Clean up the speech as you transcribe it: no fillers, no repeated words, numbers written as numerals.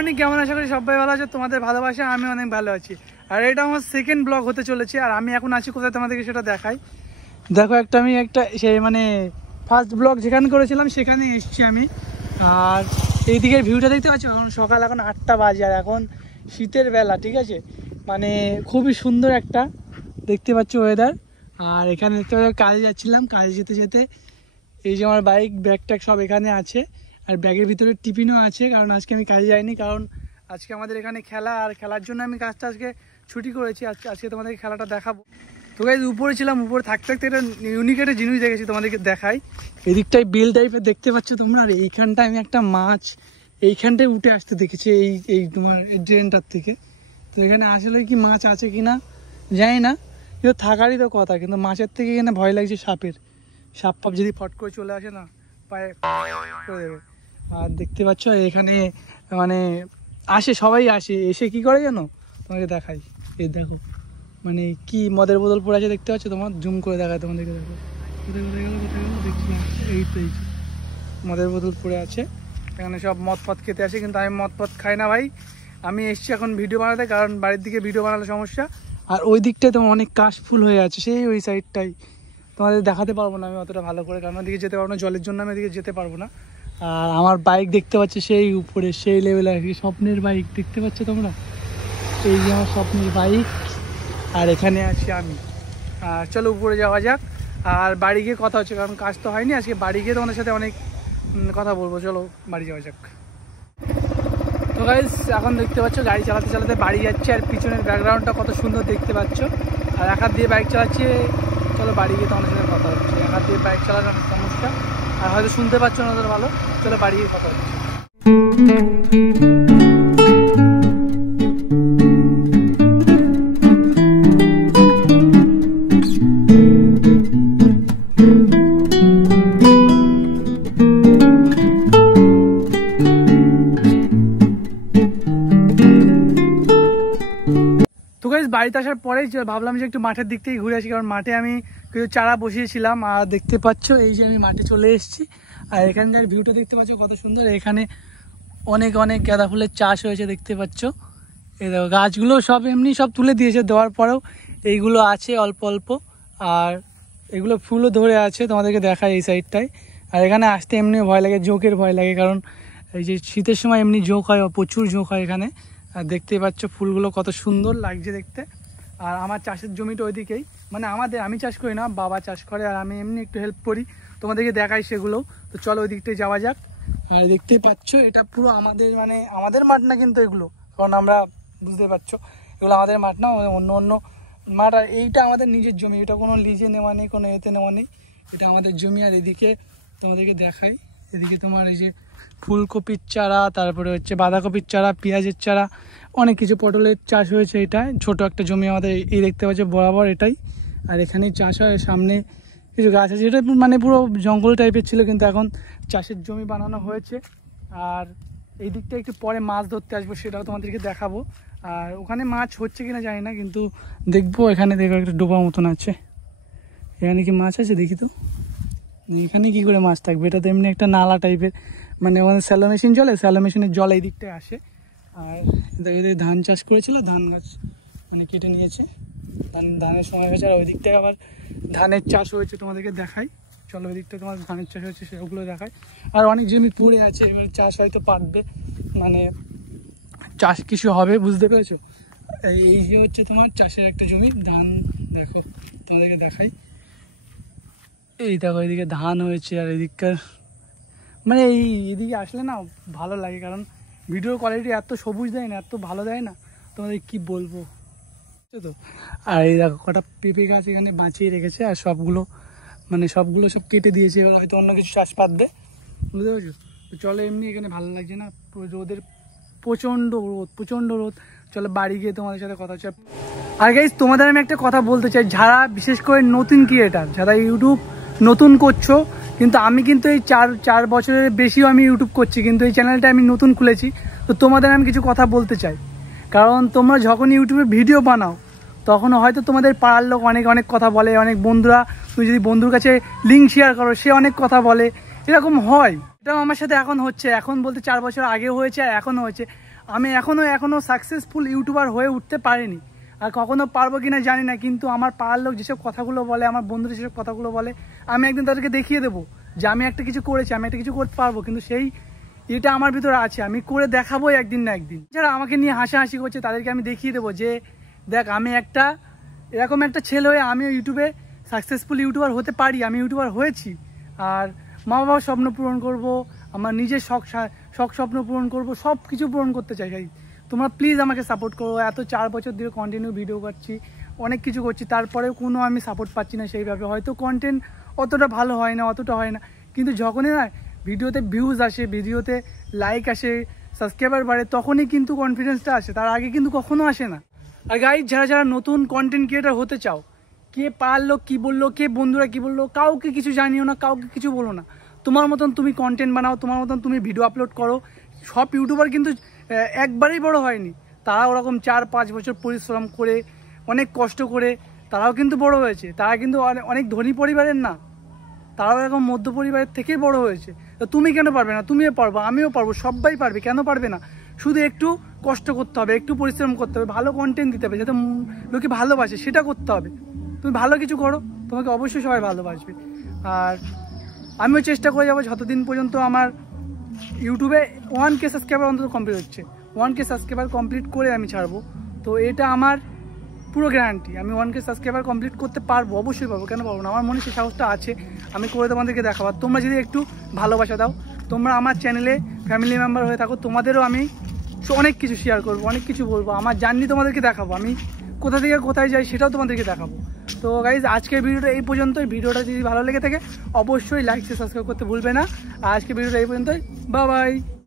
Morning, কেমন আশা করি সবাই ভালো আছে। তোমাদের ভালোবাসা আমি অনেক ভালো আছি। আর এটা আমার সেকেন্ড ব্লগ হতে চলেছে। আর আমি এখন আছি কোথায় তোমাদেরকে সেটা দেখাই। দেখো আমি একটা সেই মানে ফার্স্ট ব্লগ যেখানে করেছিলাম সেখানে এসেছি আমি। আর এই দিকের ভিউটা দেখতে পাচ্ছ, এখন সকাল এখন 8টা বাজে আর এখন শীতের বেলা, ঠিক আছে। মানে খুবই সুন্দর একটা দেখতে পাচ্ছ ওয়েদার। আর এখানে দেখতে পাচ্ছ কাজে যাচ্ছিলাম, কাজে যেতে যেতে এই যে আমার বাইক ব্যাগ ট্যাগ সব এখানে আছে। আর ব্যাগের ভিতরে টিফিনও আছে, কারণ আজকে আমি কাজে যাইনি, কারণ আজকে আমাদের এখানে খেলা। আর খেলার জন্য আমি কাজটা আজকে ছুটি করেছি। আজকে তোমাদেরকে খেলাটা দেখাবো। তো গাইস উপরে ছিলাম, উপরে থাকতে থাকতে একটা ইউনিক একটা জিনিস দেখেছি, তোমাদেরকে দেখাই। এদিকটাই বিল টাইপের দেখতে পাচ্ছ তোমরা। আর এইখানটায় আমি একটা মাছ এইখানটায় উঠে আসতে দেখেছি, এই তোমার ড্রেনটার থেকে। তো এখানে আসলে কি মাছ আছে কিনা জানি না, কিন্তু থাকারই তো কথা। কিন্তু মাছের থেকে এখানে ভয় লাগছে সাপের। সাপ পাপ যদি ফট করে চলে আসে না, পায়ে করে দেবে। আর দেখতে পাচ্ছ এখানে মানে আসে, সবাই আসে। এসে কি করে জানো, তোমাকে দেখাই। এই দেখো মানে কি মদের বোতল পড়ে আছে দেখতে পাচ্ছ, তোমার জুম করে দেখায় তোমাদেরকে। দেখো কোথায় কোথায় গেলো, কোথায় গেলো দেখছি না। এই তো এই মদের বোতল পড়ে আছে। এখানে সব মদ পথ খেতে আসে, কিন্তু আমি মদ পথ খাই না ভাই। আমি এসছি এখন ভিডিও বানাতে, কারণ বাড়ির দিকে ভিডিও বানালে সমস্যা। আর ওই দিকটায় তোমার অনেক কাশ ফুল হয়ে আছে, সেই ওই সাইডটাই তোমাদের দেখাতে পারবো না আমি অতটা ভালো করে, কারণ ওদিকে যেতে পারবো না, জলের জন্য আমি ওদিকে যেতে পারবো না। আর আমার বাইক দেখতে পাচ্ছ সেই উপরে, সেই লেভেলে আর কি। স্বপ্নের বাইক দেখতে পাচ্ছ তোমরা, এই যে আমার স্বপ্নের বাইক। আর এখানে আছি আমি। আর চলো উপরে যাওয়া যাক। আর বাড়ি গিয়ে কথা হচ্ছে, কারণ কাজ তো হয়নি আজকে। বাড়ি গিয়ে তোমাদের সাথে অনেক কথা বলবো। চলো বাড়ি যাওয়া যাক। তো গাইস এখন দেখতে পাচ্ছ গাড়ি চালাতে চালাতে বাড়ি যাচ্ছে। আর পিছনের ব্যাকগ্রাউন্ডটা কত সুন্দর দেখতে পাচ্ছ। আর এক হাত দিয়ে বাইক চালাচ্ছে। চলো বাড়ি গিয়ে তোমাদের সাথে কথা হচ্ছে। এক হাত দিয়ে বাইক চালানোর সমস্যা, আর হয়তো শুনতে পাচ্ছ না ওদের ভালো। চলো বাড়ি গিয়ে কথা হচ্ছে। তো গাইস বাড়িতে আসার পরেই ভাবলাম যে একটু মাঠের দিক থেকে ঘুরে আসি, কারণ মাঠে আমি কিছু চারা বসিয়েছিলাম। আর দেখতে পাচ্ছ এই যে আমি মাঠে চলে এসেছি। আর এখানকার ভিউটা দেখতে পাচ্ছ কত সুন্দর। এখানে অনেক অনেক গাঁদা ফুলের চাষ হয়েছে দেখতে পাচ্ছ। এই দেখো গাছগুলো সব এমনি সব তুলে দিয়েছে, দেওয়ার পরেও এইগুলো আছে অল্প অল্প। আর এগুলো ফুলও ধরে আছে, তোমাদেরকে দেখায় এই সাইডটায়। আর এখানে আসতে এমনি ভয় লাগে, ঝোঁকের ভয় লাগে, কারণ এই যে শীতের সময় এমনি ঝোঁক হয়, প্রচুর ঝোঁক হয় এখানে। আর দেখতে পাচ্ছ ফুলগুলো কত সুন্দর লাগছে দেখতে। আর আমার চাষের জমিটা ওইদিকেই, মানে আমি চাষ করি না, বাবা চাষ করে। আর আমি এমনি একটু হেল্প করি, তোমাদেরকে দেখাই সেগুলো। তো চলো ওই দিকটায় যাওয়া যাক। আর দেখতে পাচ্ছ এটা পুরো আমাদের, মানে আমাদের মাঠ না কিন্তু এগুলো, কারণ আমরা বুঝতে পারছো এগুলো আমাদের মাঠ না, অন্য অন্য মাঠ। আর এইটা আমাদের নিজের জমি, এটা কোনো লিজে নেওয়া নেই, কোনো এতে নেওয়া নেই, এটা আমাদের জমি। আর এদিকে তোমাদেরকে দেখাই, এদিকে তোমার এই যে ফুলকপির চারা, তারপরে হচ্ছে বাঁধাকপির চারা, পেঁয়াজের চারা, অনেক কিছু, পটলের চাষ হয়েছে। এটা ছোট একটা জমি আমাদের, এই দেখতে পাচ্ছ বরাবর এটাই। আর এখানেই চাষ হয়, সামনে কিছু গাছ আছে। এটা মানে পুরো জঙ্গল টাইপের ছিল, কিন্তু এখন চাষের জমি বানানো হয়েছে। আর এই দিকটা একটু পরে মাছ ধরতে আসবো, সেটাও তোমাদেরকে দেখাবো। আর ওখানে মাছ হচ্ছে কিনা জানি না, কিন্তু দেখবো। এখানে দেখো একটা ডোবা মতন আছে, এখানে কি মাছ আছে দেখি তো। এখানে কি করে মাছ থাকবে, এটা তো এমনি একটা নালা টাইপের, মানে আমাদের স্যালো মেশিন চলে, স্যালো মেশিনের জল এই দিকটায় আসে। আর এদিকে ধান চাষ করেছিল, ধান গাছ মানে কেটে নিয়েছে, ধানের সময় হয়েছে। আর ওই দিকটায় আবার ধানের চাষ হয়েছে, তোমাদেরকে দেখাই। চলো ওই দিকটা তোমার ধানের চাষ হয়েছে সেগুলো দেখাই। আর অনেক জমি পড়ে আছে, এবার চাষ হয়তো পারবে, মানে চাষ কিছু হবে, বুঝতে পেরেছো। এই যে হচ্ছে তোমার চাষের একটা জমি, ধান দেখো তোমাদেরকে দেখাই। এই দেখো এদিকে ধান হয়েছে। আর এদিককার মানে এদিকে আসলে না ভালো লাগে, কারণ ভিডিওর কোয়ালিটি এত সবুজ দেয় না, এত ভালো দেয় না, তোমাদের কি বলবো তো। আর এই দেখো কটা পেঁপে গাছ এখানে বাঁচিয়ে রেখেছে। আর সবগুলো সব কেটে দিয়েছে, এবার হয়তো অন্য কিছু চাষ পাতবে, বুঝতে পারছো। তো চলো এমনি এখানে ভালো লাগছে না, রোদের প্রচণ্ড রোদ। চলো বাড়ি গিয়ে তোমাদের সাথে কথা হচ্ছে। আর গাইস তোমাদের আমি একটা কথা বলতে চাই, যারা বিশেষ করে নতুন ক্রিয়েটার, যারা ইউটিউব নতুন করছো, কিন্তু আমি কিন্তু এই চার বছরের বেশিও আমি ইউটিউব করছি, কিন্তু এই চ্যানেলটা আমি নতুন খুলেছি। তো তোমাদের আমি কিছু কথা বলতে চাই, কারণ তোমরা যখন ইউটিউবে ভিডিও বানাও, তখন হয়তো তোমাদের পাড়ার লোক অনেক অনেক কথা বলে, অনেক বন্ধুরা, তুমি যদি বন্ধুর কাছে লিঙ্ক শেয়ার করো, সে অনেক কথা বলে, এরকম হয়। এটাও আমার সাথে এখন হচ্ছে, এখন বলতে 4 বছর আগেও হয়েছে আর এখনও হয়েছে। আমি এখনো সাকসেসফুল ইউটিউবার হয়ে উঠতে পারিনি, আর কখনো পারবো কিনা জানি না, কিন্তু আমার পাড়ার লোক যেসব কথাগুলো বলে, আমার বন্ধুরা যেসব কথাগুলো বলে, আমি একদিন তাদেরকে দেখিয়ে দেবো যে আমি একটা কিছু করেছি, আমি একটা কিছু করতে পারবো। কিন্তু সেই এটা আমার ভিতরে আছে, আমি করে দেখাবো একদিন না একদিন। যারা আমাকে নিয়ে হাসাহাসি করছে তাদেরকে আমি দেখিয়ে দেবো যে দেখ আমি এরকম একটা ছেলে হয়ে আমিও ইউটিউবে সাকসেসফুল ইউটিউবার হতে পারি, আমি ইউটিউবার হয়েছি। আর মা বাবার স্বপ্ন পূরণ করব, আমার নিজের শখ স্বপ্ন পূরণ করব, সব কিছু পূরণ করতে চাই। তোমরা প্লিজ আমাকে সাপোর্ট করো। এত 4 বছর ধরে কন্টিনিউ ভিডিও করছি, অনেক কিছু করছি, তারপরেও কোনো আমি সাপোর্ট পাচ্ছি না সেইভাবে। হয়তো কন্টেন্ট অতটা ভালো হয় না, অতটা হয় না, কিন্তু যখনই না ভিডিওতে ভিউজ আসে, ভিডিওতে লাইক আসে, সাবস্ক্রাইবার বাড়ে, তখনই কিন্তু কনফিডেন্সটা আসে, তার আগে কিন্তু কখনো আসে না। আর গাইজ, যারা নতুন কন্টেন্ট ক্রিয়েটার হতে চাও, কে পারলো কি বললো, কে বন্ধুরা কি বললো, কাউকে কিছু জানিও না, কাউকে কিছু বলো না। তোমার মতন তুমি কন্টেন্ট বানাও, তোমার মতন তুমি ভিডিও আপলোড করো। সব ইউটিউবার কিন্তু একবারেই বড় হয়নি, তারা ওরকম 4-5 বছর পরিশ্রম করে, অনেক কষ্ট করে তারাও কিন্তু বড় হয়েছে। তারা কিন্তু অনেক ধনী পরিবারের না, তারাও এরকম মধ্য পরিবারের থেকেই বড় হয়েছে। তো তুমি কেন পারবে না? তুমিও পারবো, আমিও পারবো, সবাই পারবে, কেন পারবে না? শুধু একটু কষ্ট করতে হবে, একটু পরিশ্রম করতে হবে, ভালো কন্টেন্ট দিতে হবে যাতে লোকে ভালোবাসে, সেটা করতে হবে। তুমি ভালো কিছু করো, তোমাকে অবশ্যই সবাই ভালোবাসবে। আর আমিও চেষ্টা করে যাবো যতদিন পর্যন্ত আমার ইউটিউবে 1K সাবস্ক্রাইবার অন্তত কমপ্লিট হচ্ছে। 1K সাবস্ক্রাইবার কমপ্লিট করে আমি ছাড়বো। তো এটা আমার পুরো গ্যারান্টি, আমি 1K সাবস্ক্রাইবার কমপ্লিট করতে পারবো, অবশ্যই পারবো, কেন পারবো না? আমার মনে সেই সাহসটা আছে, আমি করে তোমাদেরকে দেখাবো। তোমরা যদি একটু ভালোবাসা দাও, তোমরা আমার চ্যানেলে ফ্যামিলি মেম্বার হয়ে থাকো, তোমাদেরও আমি অনেক কিছু শেয়ার করবো, অনেক কিছু বলবো, আমার জার্নি তোমাদেরকে দেখাবো, আমি কোথা থেকে কোথায় যাই সেটাও তোমাদেরকে দেখাবো। তো গাইজ, আজকের ভিডিওটা এই পর্যন্তই। ভিডিওটা যদি ভালো লেগে থাকে অবশ্যই লাইক শেয়ার সাবস্ক্রাইব করতে ভুলবে না। আর আজকের ভিডিওটা এই পর্যন্তই, বাই বাই।